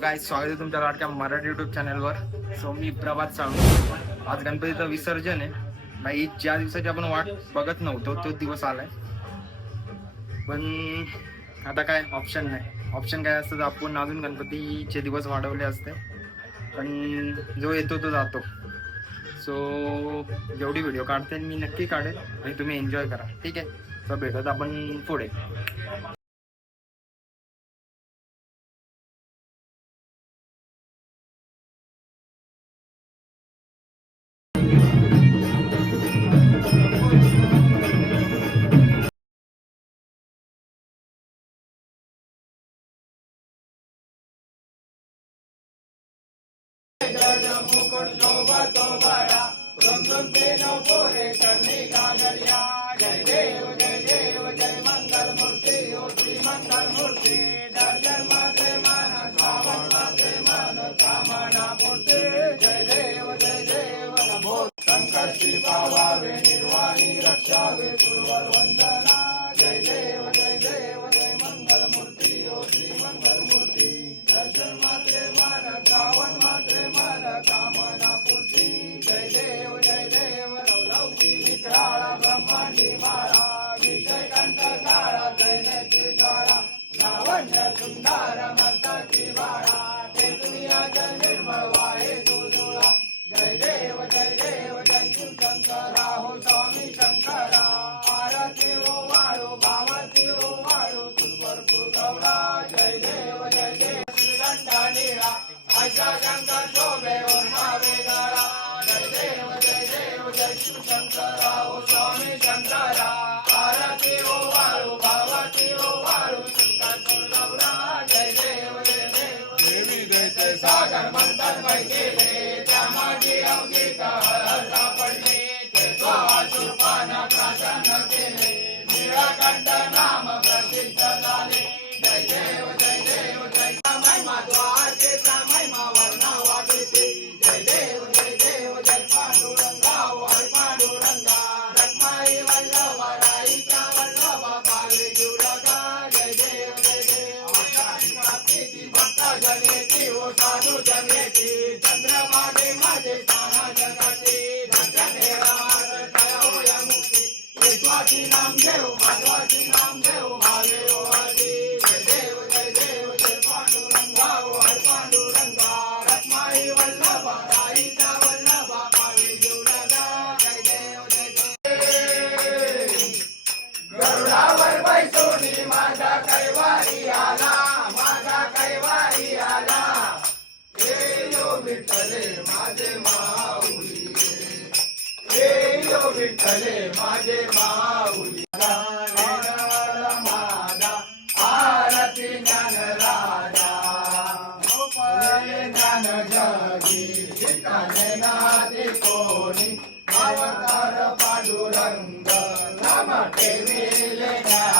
काय स्वागत आहे तुमच्या लाडक्या मराठी युट्यूब चॅनलवर सो मी प्रभात साळू आज गणपतीचं विसर्जन आहे. बाई ज्या दिवसाची आपण वाट बघत नव्हतो तो दिवस आलाय. पण आता काय ऑप्शन नाही. ऑप्शन काय असतं तर आपण अजून गणपतीचे दिवस वाढवले असते. पण जो येतो तो जातो. सो जेवढी व्हिडिओ काढते मी नक्की काढेल आणि तुम्ही एन्जॉय करा. ठीक आहे? तर भेटत आपण पुढे. गजर मुकुट शोभा तोबारा देव जय देव जय मंगल मूर्ती ओ श्री मंगल मूर्ती दर्शन माते मान सावन जय देव जय देव नमो संकट निर्वाणी रक्षावे गुरुवर वंदन कामना पूर्ती जय देव जय देव रवलावती विक्राळा ब्रह्मांडी माळा विषयकंठकारा जय जय ज्वाळा लावण्य सुंदर मस्त केले त्या माझी अवघी i Lord, in on the थोडा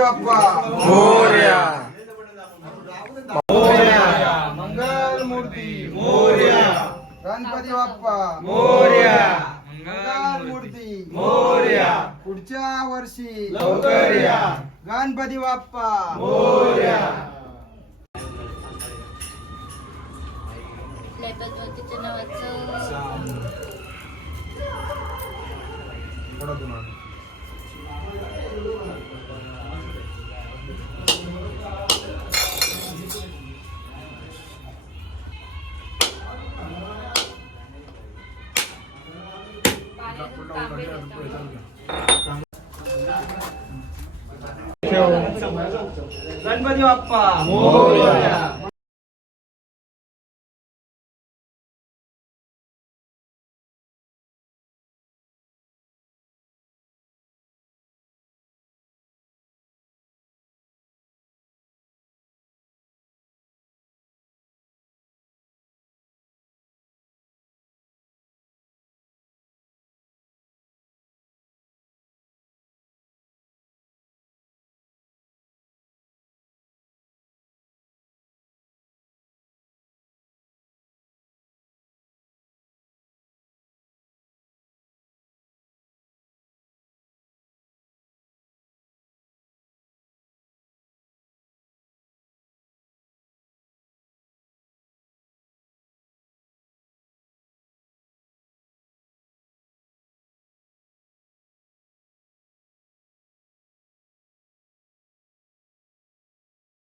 बाप्पा. मोरया. मंगल मूर्ती मोर्या. गणपती बाप्पा. मोरया. मंगल मूर्ती मोरया. पुढच्या वर्षी. लवकर या गणपती बाप्पा. मोरया. नावाचं 모리아빠 모리아야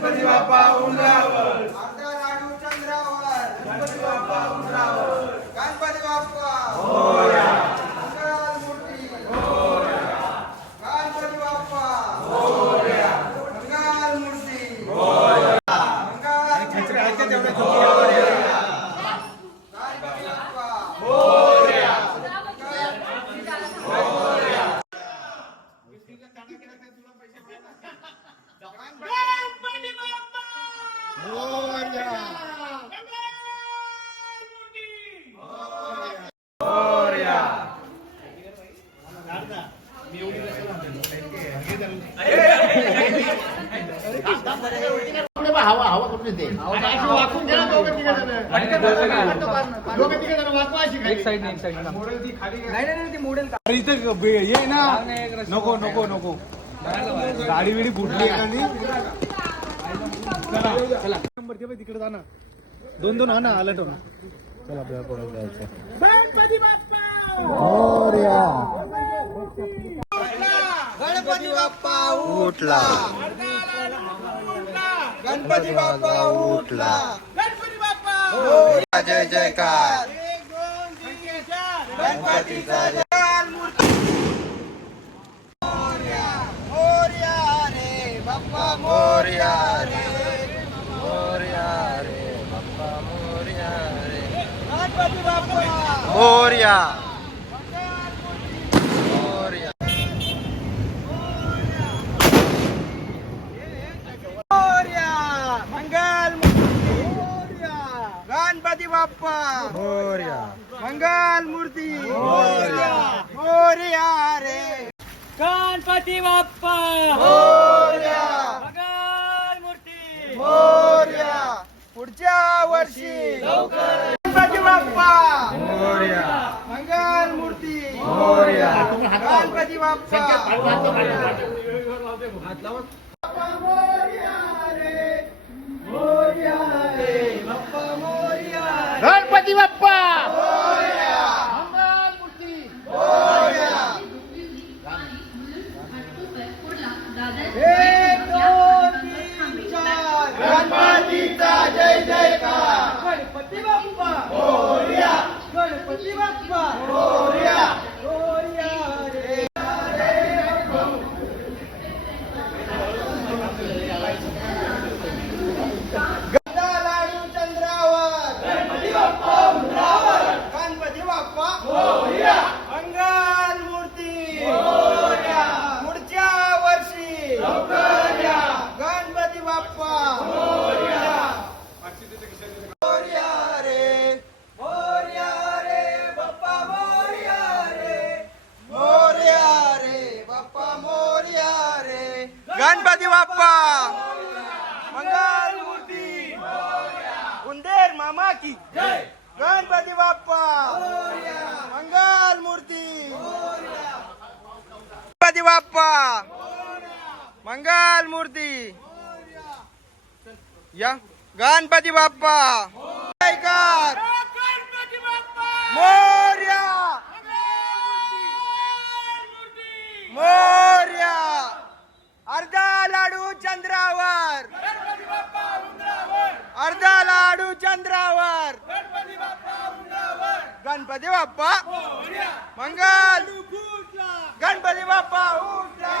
गणपती बाप्पा उंबरावर अर्धा लाडू चंद्रावर गणपती बाप्पा उंबरावर गणपती बाप्पा मंगल मूर्ती गणपती बाप्पा मंगल मूर्ती मंगल गणपती बाप्पा ये ना नको नको नको गाडी बिडी फुटली नंबर ते तिकडे जा ना दोन दोन हा ना आलं ना. चला आपल्याला परत जायचं. गणपती बाप्पा उठला. गणपती बाप्पा उठला. गणपती बाप्पा जय जयकार. गणपतीचा जय मूर्ती मोरया मोरया रे बाप्पा मोरया रे. मोरया रे बाप्पा मोरया रे. गणपती बाप्पा मोरया मोरया मोरया मंगल मूर्ती मोरया गणपती बाप्पा. मोरया. मंगल मूर्ती. मोरया. मोरया रे. गणपती बाप्पा. मोरया. मंगल मूर्ती. मोरया. पुढच्या वर्षी. गणपती बाप्पा. मोरया. मंगल मूर्ती. मोरया. गणपती बाप्पा. गणपती बाप्पा एक दोन तीन चार गणपतीचा बाप्पा. मंगल मूर्ती. या. गणपती बाप्पा. ऐकार मोर्या. मोर्या. अर्धा लाडू चंद्रावर. अर्धा लाडू चंद्रावर. गणपती बाप्पा. मंगल. गणपती बाप्पा उठला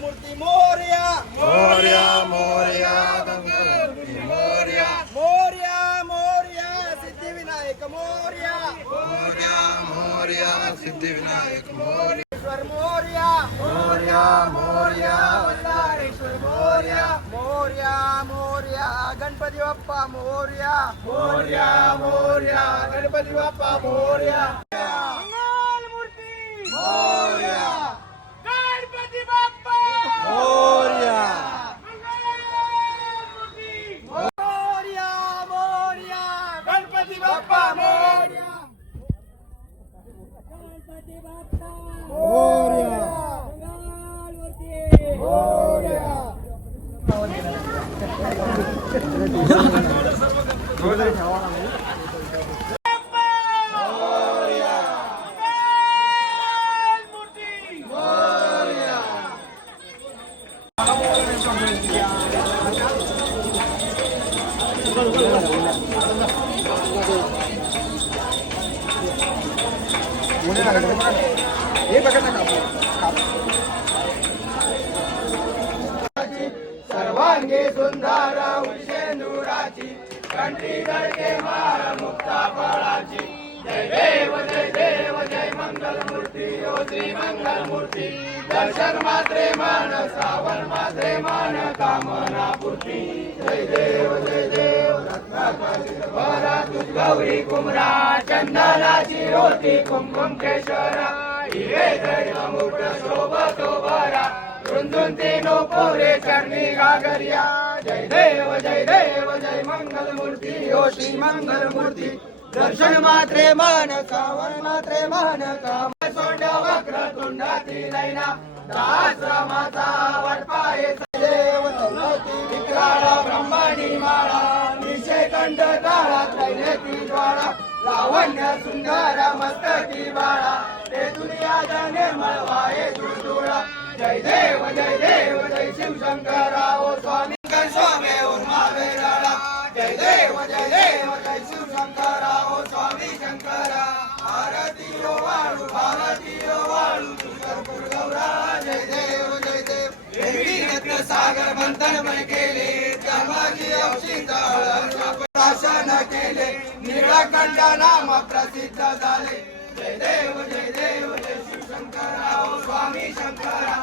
मूर्ती मोर्या. मोर्या मोर्या मोर्या. मोर्या मोर्या सिद्धिविनायक मोर्या. मोर्या मोर्या सिद्धिविनायक मोर्या. मोर्या. मोर्या मोर्या. वल्लारेश्वर मोर्या. मोर्या मोर्या गणपती बाप्पा मोर्या. मोर्या मोर्या गणपती बाप्पा मोर्या. 我在调啊。श्रीमंगलमूर्ती दर्शन मात्रे मान सावन मात्रे मान कामना पूर्ती जय देव जय देव रत्नाकरा। गौरी कुमरा चंदनाची होती कुमकुम केशरा। हिरे दैव मुठ शोभतो बरा रुंदून तीनो पोरे चरणी गागरिया। जय देव जय देव जय मंगल मूर्ती ओ श्री मंगल मूर्ती दर्शन मात्रे मान कावन मात्रे मान काम सोंड वक्र तुंडाती नैना दाश्रमाचा वटपाये देव माळा काळा त्रैनेती ज्वाळा लावण्य सुंदर मस्तकी बाळा ते दुनिया निर्मळ वाये तुळतुळा जय देव जय देव जय शिव शंकराओ स्वामी. सागर बंधन मन केले त्यामागी अवशिंद शासन केले निळाखंड नाम प्रसिद्ध झाले. जय देव जय देव जय शिव शंकराओ स्वामी शंकरा.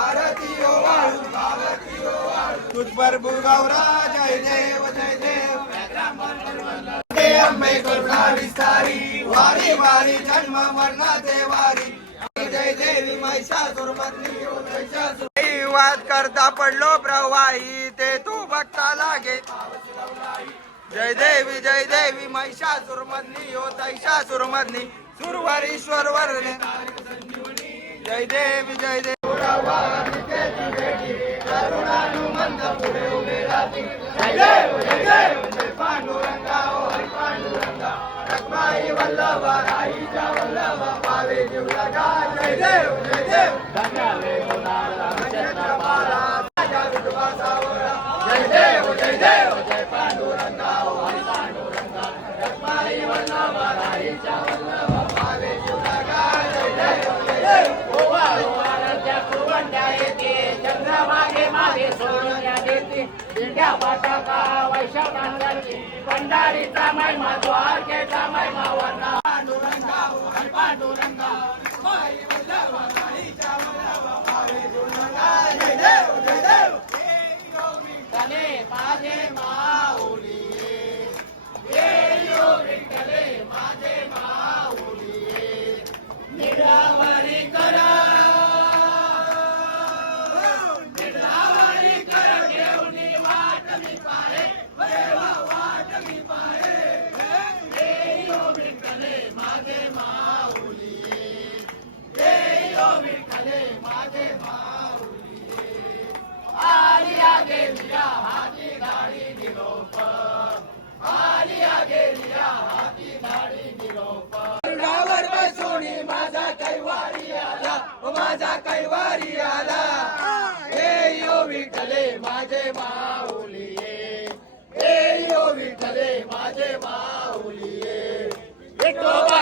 आरती ओ वाळू भारती ओ वाळू. तुझ पर गौरा जय देव जय देव. ते अंबे करुणा विस्तारी वारी वारी जन्म मरणाचे वारी. जय देवी महिषासुर पत्नी महिषासुर आशीर्वाद करता पडलो प्रवाही ते तू बघता लागे जय देवी जय देवी महिषासुर मधली हो तैषासुर मधली सुरवरीश्वर वरणे जय देवी जय देवी करुणानुमंत पुढे उभे राहतील जय देव जय देव पांडुरंगा ओ हरी पांडुरंगा रखमाई वल्लभ राईच्या वल्लभ पावे जीव लगा जय देव जय देव धन्यवाद Matua, Arqueta, Maima, now.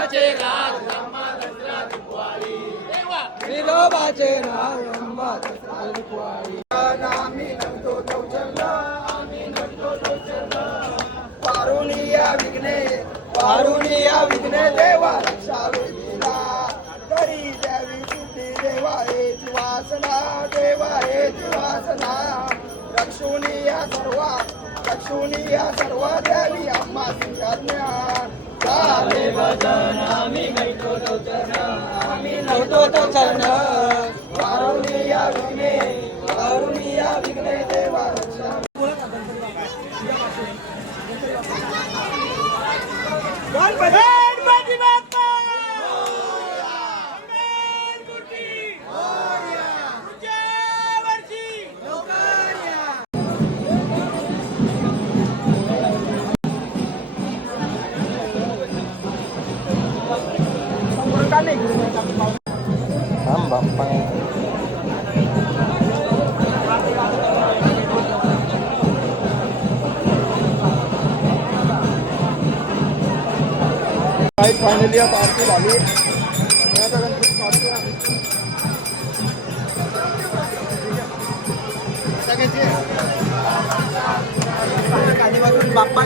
विठोबाचे राज रम्मा दसरा दिवाळी विठोबाचे राज रम्मा दसरा दिवाळी आम्ही नमतो चौचरला आम्ही नमतो चौचरला वारुनिया विघ्ने. वारुनिया विघ्ने देवा. रक्षा वेदीला करी द्यावी सिद्धी देवा. हेची वासना. देवा हेची वासना. रक्षुनिया सर्व. रक्षुनिया सर्व द्यावी आम्हा आज्ञा. चाले भजन आम्ही गायतो तो चरण. आम्ही नव्हतो तो चरण. वारुनिया या फायनली आता आरती झाली. गणपती बाप्पा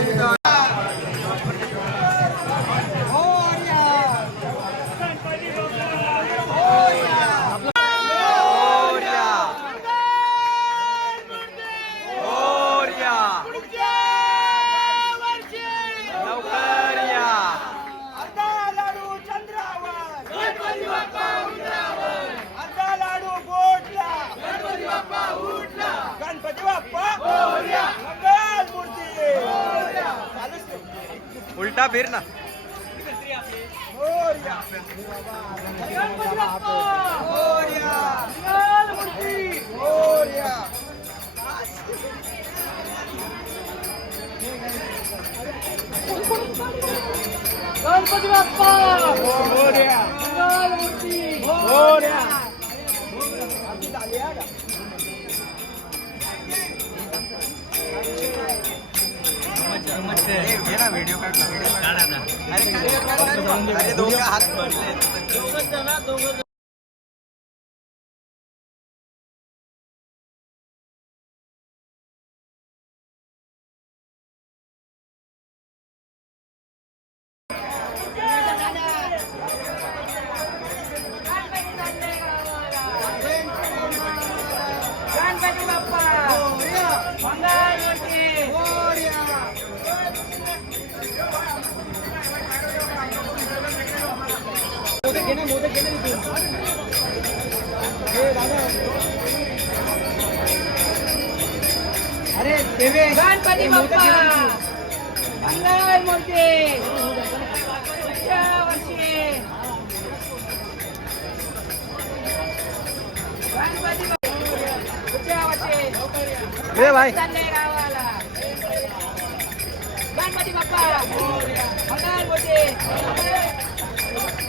अर्धा लाडू चंद्रावर गणपती बाप्पा उठल्यावर अर्धा लाडू गोटला गणपती बाप्पा उठला गणपती बाप्पा मंगल मूर्ती चालूच ठेव. उलटा फिर ना. गणपती बाप्पा. मोरया. मंगल मूर्ती मोरया. वर्षी रे भाई गणपती बाप्पा मंगल मोठे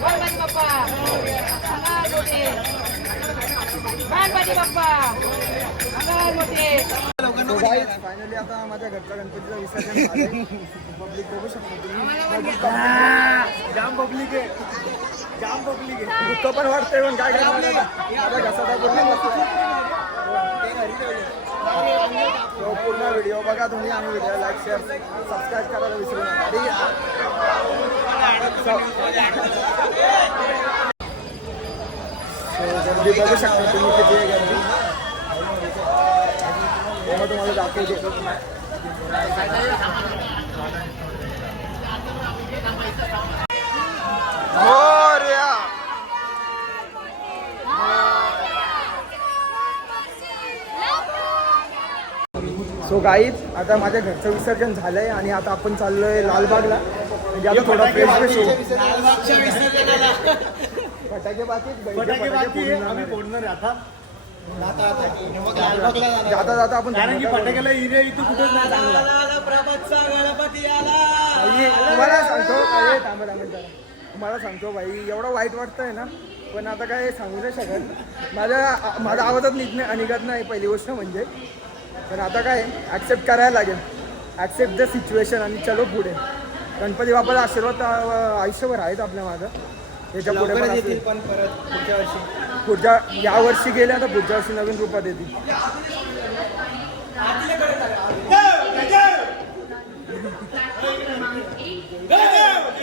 गणपती बाप्पा मंगल मोठे गणपती बाप्पा मंगल मोठे फायनली आता माझ्या घरच्या गणपतीचं विसर्जन पब्लिक बघू शकतो तुम्ही जाम पब्लिक आहे जाम पब्लिक आहे दुःख पण वाटतंय पण काय करणार आता? माझा घसा पूर्ण तो पूर्ण व्हिडिओ बघा तुम्ही आणि व्हिडिओ लाईक शेअर सबस्क्राईब करायला विसरू नका. ठीक आहे? गर्दी बघू शकता तुम्ही किती आहे सो गाईज आता माझ्या घरचं विसर्जन झालंय आणि आता आपण चाललोय लालबागला. म्हणजे आता थोडा फ्रेश फ्रेश होऊ. फटाके बाकी फटाके फोडून आम्ही जाणार. फोडणार आहे आता. जाता जाता. आपण कारण की फटाक्याला हिरे इथं कुठेच नाही चांगला. तुम्हाला सांगतो अरे थांबा थांबा जरा. तुम्हाला सांगतो भाई एवढं वाईट वाटतंय ना पण आता काय सांगू नाही शकत. माझ्या माझा आवाजच निघ नाही निघत नाही पहिली गोष्ट म्हणजे. पण आता काय ॲक्सेप्ट करायला लागेल. ॲक्सेप्ट द सिच्युएशन आणि चलो पुढे. गणपती बाबाचा आशीर्वाद आयुष्यभर आहेत आपल्या मागं. त्याच्या पुढे पण पण परत पुढच्या वर्षी. पुढच्या या वर्षी गेल्या तर पुढच्या वर्षी नवीन रूपात येतील. Go, go!